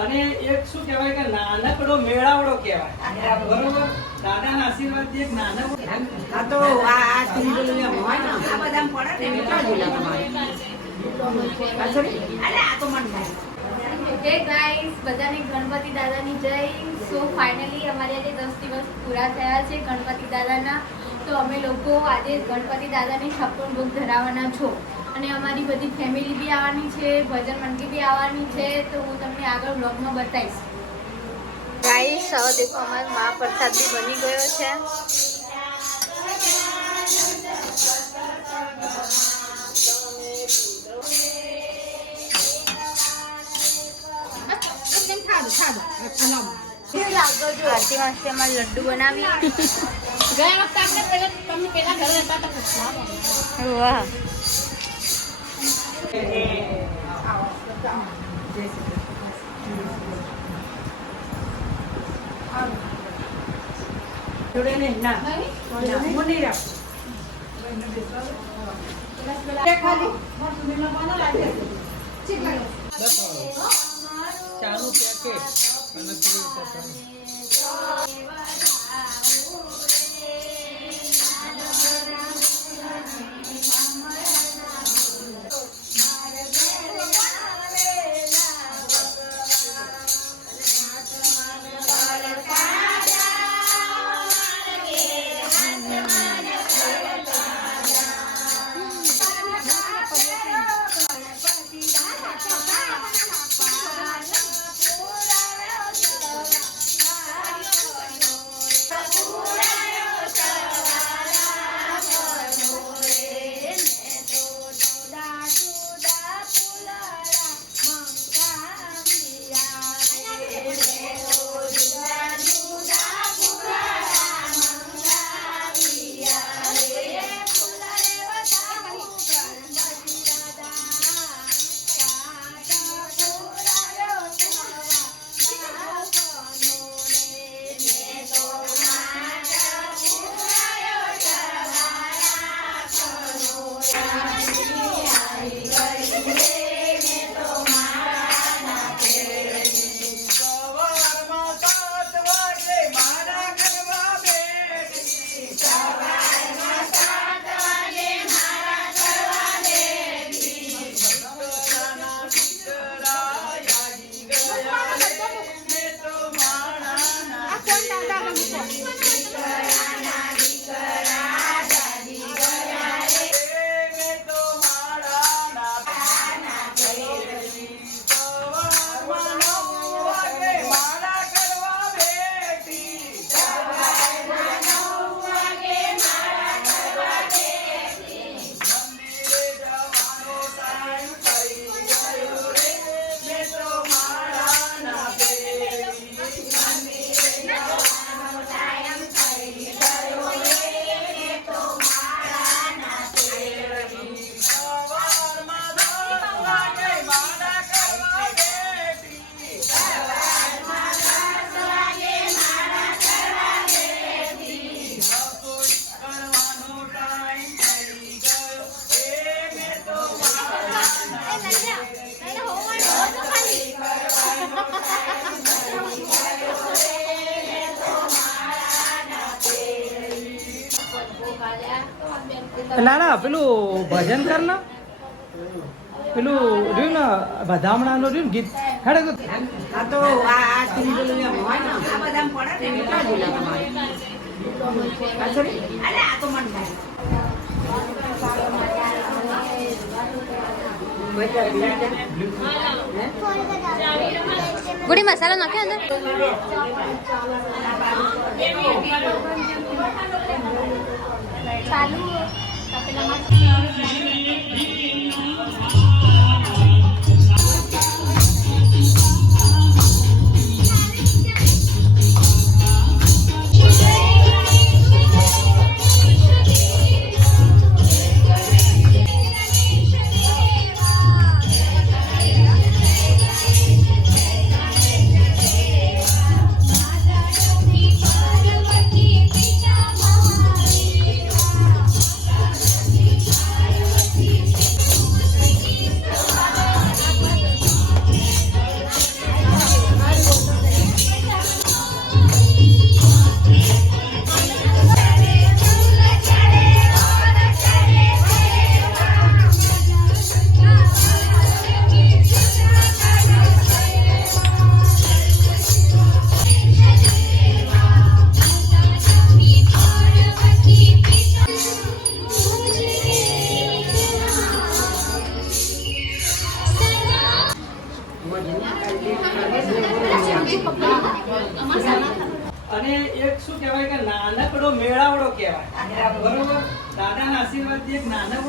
અને એક શું કહેવાય કે નાનકડો મેળાવડો કહેવાય. બરોબર? દાદાના આશીર્વાદ એક નાનકડો આ તો આ આ સિંગલ હોય ને. આ બધા પડે ને એમ ક્યાં તમારે. અરે આ તો મન હે ગાઈસ બધાને ગણપતિ દાદાની જય. સો ફાઇનલી અમારે આજે દસ દિવસ પૂરા થયા છે ગણપતિ દાદાના. તો અમે લોકો આજે ગણપતિ દાદાની છપ્પન ભોગ ધરાવવાના છો. અને અમારી બધી ફેમિલી બી આવવાની છે ભજન મંડળી બી આવવાની છે તો હું તમને આગળ બ્લોગમાં બતાવીશ. ગાઈસ હવે દેખો અમારો મા પ્રસાદ બી બની ગયો છે. આરતી માસ્તે અમારે લડ્ડુ બનાવી ગયા વખતે આપણે પહેલા તમે પહેલા ઘરે હતા તો વાહ. જોડે નહીં ના. ના, હું નહીં. રાખું. એ ખાલી. ચાનું પેકેટ અને ના ના પેલું ભજન કર ને. પેલું રહ્યું ને બધામણાનું રહ્યું ને ગીત. હેડે તો. આ તો આ આ ને આ બધા પડે ને એમ ક્યાં ઝૂલા તમારે? આ sorry? અરે આ તો મન? ગુડી મસાલો નાખ્યો અંદર? ચાલુ પાર્વતી અને એક શું કહેવાય કે નાનકડો મેળાવડો કહેવાય. બરોબર? દાદાના આશીર્વાદ એક નાનકડો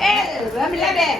એ રમલા બેન